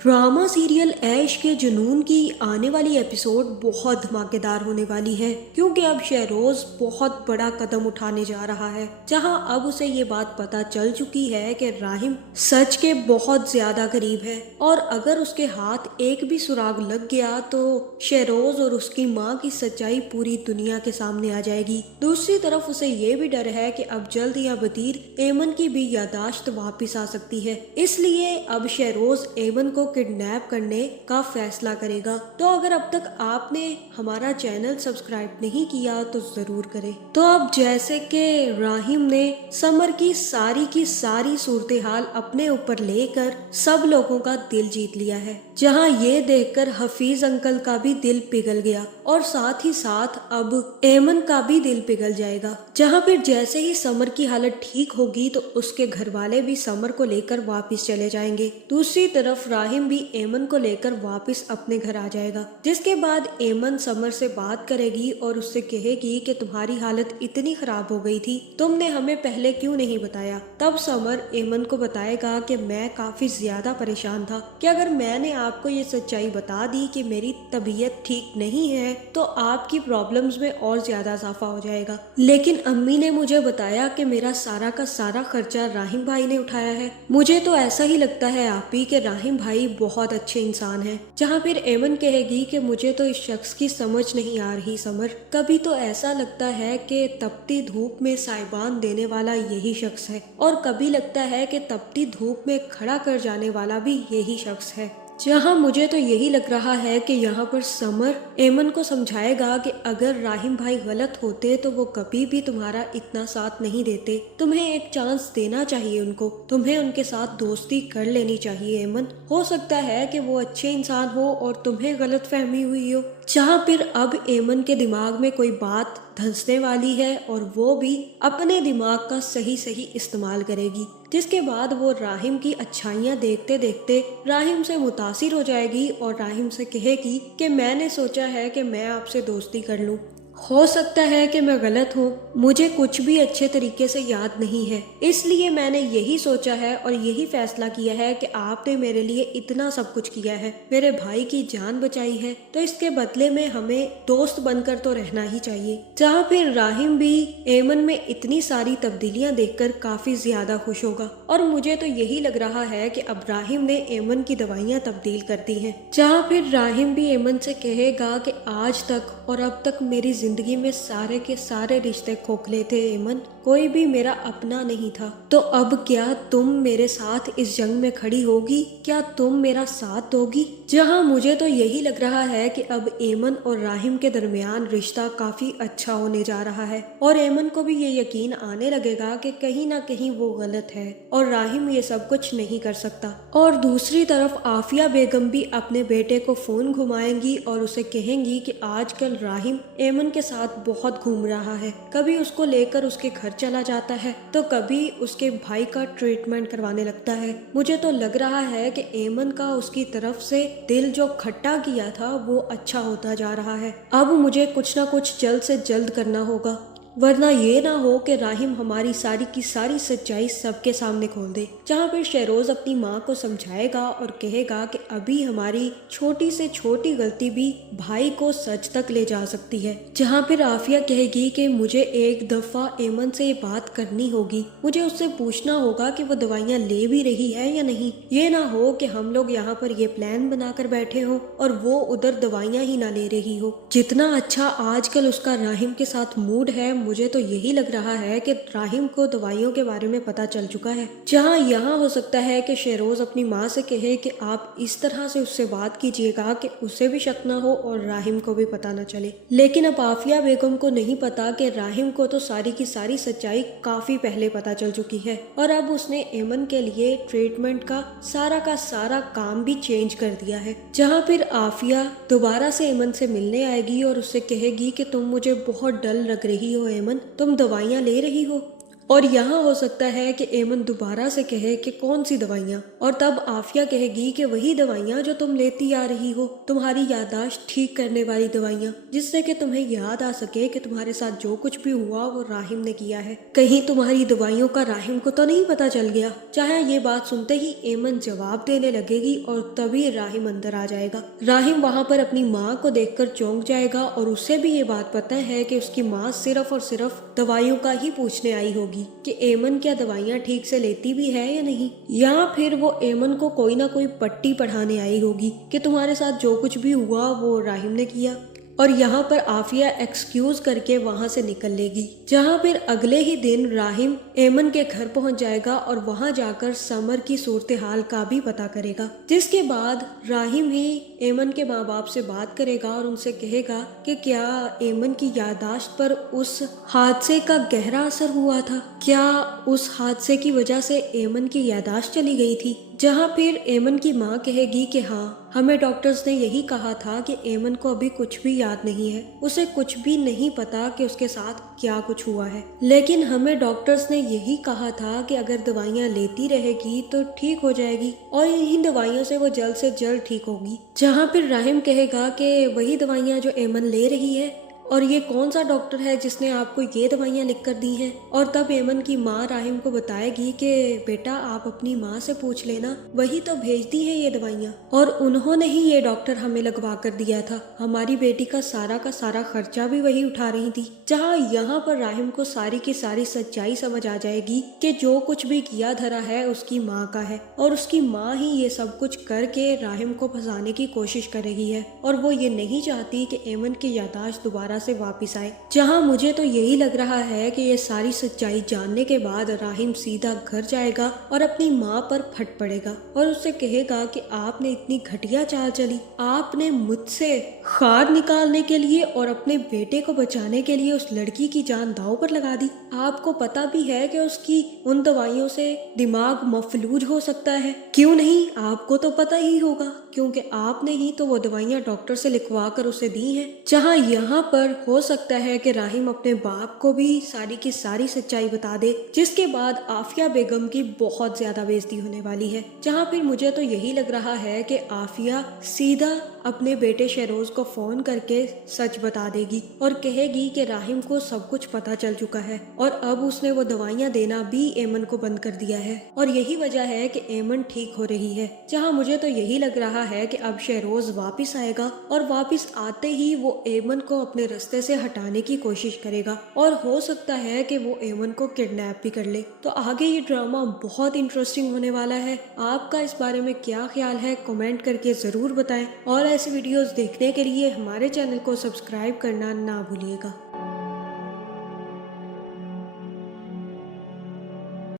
Drama serial ऐश के जुनून की आने वाली एपिसोड बहुत धमाकेदार होने वाली है, क्योंकि अब शहरोज बहुत बड़ा कदम उठाने जा रहा है, जहां अब उसे ये बात पता चल चुकी है कि राहिम सच के बहुत ज्यादा करीब है और अगर उसके हाथ एक भी सुराग लग गया तो शहरोज और उसकी माँ की सच्चाई पूरी दुनिया के सामने आ जाएगी। दूसरी तरफ उसे ये भी डर है कि अब जल्द या बदीर एमन की भी यादाश्त वापिस आ सकती है, इसलिए अब शहरोज एमन को किडनैप करने का फैसला करेगा। तो अगर अब तक आपने हमारा चैनल सब्सक्राइब नहीं किया तो जरूर करें। तो अब जैसे कि राहिम ने समर की सारी सूरत हाल अपने ऊपर लेकर सब लोगों का दिल जीत लिया है, जहां ये देखकर हफीज अंकल का भी दिल पिघल गया और साथ ही साथ अब एमन का भी दिल पिघल जाएगा। जहां फिर जैसे ही समर की हालत ठीक होगी तो उसके घर वाले भी समर को लेकर वापस चले जाएंगे। दूसरी तरफ राहिम भी एमन को लेकर वापस अपने घर आ जाएगा, जिसके बाद एमन समर से बात करेगी और उससे कहेगी कि तुम्हारी हालत इतनी खराब हो गई थी, तुमने हमें पहले क्यों नहीं बताया। तब समर एमन को बताएगा कि मैं काफी ज्यादा परेशान था, कि अगर मैंने आपको ये सच्चाई बता दी कि मेरी तबीयत ठीक नहीं है तो आपकी प्रॉब्लम्स में और ज्यादा इजाफा हो जाएगा। लेकिन अम्मी ने मुझे बताया कि मेरा सारा का सारा खर्चा राहिम भाई ने उठाया है। मुझे तो ऐसा ही लगता है आप ही कि राहिम भाई बहुत अच्छे इंसान हैं। जहाँ फिर एमन कहेगी कि मुझे तो इस शख्स की समझ नहीं आ रही समर, कभी तो ऐसा लगता है कि तपती धूप में साइबान देने वाला यही शख्स है और कभी लगता है कि तपती धूप में खड़ा कर जाने वाला भी यही शख्स है। जहाँ मुझे तो यही लग रहा है कि यहाँ पर समर एमन को समझाएगा कि अगर राहिम भाई गलत होते तो वो कभी भी तुम्हारा इतना साथ नहीं देते, तुम्हें एक चांस देना चाहिए उनको, तुम्हें उनके साथ दोस्ती कर लेनी चाहिए एमन, हो सकता है कि वो अच्छे इंसान हो और तुम्हें गलत फहमी हुई हो। जहाँ फिर अब एमन के दिमाग में कोई बात धंसने वाली है और वो भी अपने दिमाग का सही सही इस्तेमाल करेगी, जिसके बाद वो राहिम की अच्छाइयाँ देखते देखते राहिम से मुतासिर हो जाएगी और राहिम से कहेगी कि मैंने सोचा है कि मैं आपसे दोस्ती कर लूँ। हो सकता है कि मैं गलत हूँ, मुझे कुछ भी अच्छे तरीके से याद नहीं है, इसलिए मैंने यही सोचा है और यही फैसला किया है कि आपने मेरे लिए इतना सब कुछ किया है, मेरे भाई की जान बचाई है, तो इसके बदले में हमें दोस्त बनकर तो रहना ही चाहिए। जहाँ फिर राहिम भी एमन में इतनी सारी तब्दीलियां देखकर काफी ज्यादा खुश होगा और मुझे तो यही लग रहा है कि अब राहिम ने एमन की दवाइयाँ तब्दील कर दी हैं। जहाँ फिर राहिम भी एमन से कहेगा कि आज तक और अब तक मेरी जिंदगी में सारे के सारे रिश्ते खोखले थे एमन, कोई भी मेरा अपना नहीं था, तो अब क्या तुम मेरे साथ इस जंग में खड़ी होगी, क्या तुम मेरा साथ दोगी। जहां मुझे तो यही लग रहा है कि अब एमन और राहिम के दरमियान रिश्ता काफी अच्छा होने जा रहा है और एमन को भी ये यकीन आने लगेगा कि कहीं ना कहीं वो गलत है और राहिम ये सब कुछ नहीं कर सकता। और दूसरी तरफ आफिया बेगम भी अपने बेटे को फोन घुमाएंगी और उसे कहेंगी कि आजकल राहिम एमन के साथ बहुत घूम रहा है, कभी उसको लेकर उसके घर चला जाता है तो कभी उसके भाई का ट्रीटमेंट करवाने लगता है। मुझे तो लग रहा है कि एमन का उसकी तरफ से दिल जो खट्टा किया था वो अच्छा होता जा रहा है। अब मुझे कुछ ना कुछ जल्द से जल्द करना होगा, वरना ये ना हो कि राहिम हमारी सारी की सारी सच्चाई सबके सामने खोल दे। जहाँ पर शहरोज अपनी माँ को समझाएगा और कहेगा कि अभी हमारी छोटी से छोटी गलती भी भाई को सच तक ले जा सकती है। जहाँ फिर आफिया कहेगी कि मुझे एक दफा एमन से ये बात करनी होगी, मुझे उससे पूछना होगा कि वो दवाइयाँ ले भी रही है या नहीं। ये ना हो कि हम लोग यहाँ पर ये प्लान बनाकर बैठे हो और वो उधर दवाइयाँ ही ना ले रही हो। जितना अच्छा आजकल उसका राहिम के साथ मूड है, मुझे तो यही लग रहा है कि राहिम को दवाइयों के बारे में पता चल चुका है। जहाँ यहाँ हो सकता है कि शहरोज अपनी माँ से कहे कि आप इस तरह से उससे बात कीजिएगा कि उसे भी शक ना हो और राहिम को भी पता न चले। लेकिन अब आफिया बेगम को नहीं पता कि राहिम को तो सारी की सारी सच्चाई काफी पहले पता चल चुकी है और अब उसने एमन के लिए ट्रीटमेंट का सारा काम भी चेंज कर दिया है। जहाँ फिर आफिया दोबारा से एमन से मिलने आएगी और उससे कहेगी कि तुम मुझे बहुत डल लग रही हो एमन, तुम दवाइयाँ ले रही हो। और यहाँ हो सकता है कि एमन दोबारा से कहे कि कौन सी दवाइयाँ, और तब आफिया कहेगी कि वही दवाइयाँ जो तुम लेती आ रही हो, तुम्हारी याददाश्त ठीक करने वाली दवाइयाँ, जिससे कि तुम्हें याद आ सके कि तुम्हारे साथ जो कुछ भी हुआ वो राहिम ने किया है। कहीं तुम्हारी दवाइयों का राहिम को तो नहीं पता चल गया। चाहे ये बात सुनते ही एमन जवाब देने लगेगी और तभी राहिम अंदर आ जाएगा। राहिम वहाँ पर अपनी माँ को देखकर चौंक जाएगा और उसे भी ये बात पता है कि उसकी माँ सिर्फ और सिर्फ दवाइयों का ही पूछने आई होगी कि एमन क्या दवाइयाँ ठीक से लेती भी है या नहीं, या फिर वो एमन को कोई ना कोई पट्टी पढ़ाने आई होगी कि तुम्हारे साथ जो कुछ भी हुआ वो राहिम ने किया। और यहाँ पर आफिया एक्सक्यूज करके वहाँ से निकल लेगी, जहाँ फिर अगले ही दिन राहिम एमन के घर पहुँच जाएगा और वहाँ जाकर समर की सूरत हाल का भी पता करेगा। जिसके बाद राहिम ही एमन के माँ बाप से बात करेगा और उनसे कहेगा कि क्या एमन की याददाश्त पर उस हादसे का गहरा असर हुआ था, क्या उस हादसे की वजह से एमन की याददाश्त चली गई थी। जहाँ फिर एमन की माँ कहेगी कि हाँ, हमें डॉक्टर्स ने यही कहा था कि एमन को अभी कुछ भी याद नहीं है, उसे कुछ भी नहीं पता कि उसके साथ क्या कुछ हुआ है, लेकिन हमें डॉक्टर्स ने यही कहा था कि अगर दवाइयाँ लेती रहेगी तो ठीक हो जाएगी और इन्हीं दवाइयों से वो जल्द से जल्द ठीक होगी। जहाँ फिर राहिम कहेगा कि वही दवाइयाँ जो एमन ले रही है, और ये कौन सा डॉक्टर है जिसने आपको ये दवाइयाँ लिख कर दी हैं। और तब एमन की माँ राहिम को बताएगी कि बेटा आप अपनी माँ से पूछ लेना, वही तो भेजती है ये दवाइयाँ और उन्होंने ही ये डॉक्टर हमें लगवा कर दिया था, हमारी बेटी का सारा खर्चा भी वही उठा रही थी। जहाँ यहाँ पर राहिम को सारी की सारी सच्चाई समझ आ जाएगी कि जो कुछ भी किया धरा है उसकी माँ का है और उसकी माँ ही ये सब कुछ करके राहिम को फंसाने की कोशिश कर रही है और वो ये नहीं चाहती कि एमन की याददाश्त दोबारा से वापस आए। जहां मुझे तो यही लग रहा है कि ये सारी सच्चाई जानने के बाद राहिम सीधा घर जाएगा और अपनी माँ पर फट पड़ेगा और उससे कहेगा कि आपने इतनी घटिया चाल चली, आपने मुझसे खार निकालने के लिए और अपने बेटे को बचाने के लिए उस लड़की की जान दांव पर लगा दी। आपको पता भी है कि उसकी उन दवाइयों से दिमाग मफलूज हो सकता है। क्यों नहीं, आपको तो पता ही होगा क्योंकि आपने ही तो वो दवाइयाँ डॉक्टर से लिखवा कर उसे दी हैं। जहाँ यहाँ पर हो सकता है कि राहिम अपने बाप को भी सारी की सारी सच्चाई बता दे, जिसके बाद आफिया बेगम की बहुत ज्यादा बेइज्जती होने वाली है। जहाँ फिर मुझे तो यही लग रहा है कि आफिया सीधा अपने बेटे शहरोज को फोन करके सच बता देगी और कहेगी कि राहिम को सब कुछ पता चल चुका है और अब उसने वो दवाइयाँ देना भी एमन को बंद कर दिया है और यही वजह है कि एमन ठीक हो रही है। जहाँ मुझे तो यही लग रहा है कि अब शहरोज वापिस आएगा और वापिस आते ही वो एमन को अपने रास्ते से हटाने की कोशिश करेगा और हो सकता है कि वो एमन को किडनैप भी कर ले। तो आगे ये ड्रामा बहुत इंटरेस्टिंग होने वाला है। आपका इस बारे में क्या ख्याल है, कमेंट करके जरूर बताएं और ऐसी वीडियोस देखने के लिए हमारे चैनल को सब्सक्राइब करना ना भूलिएगा।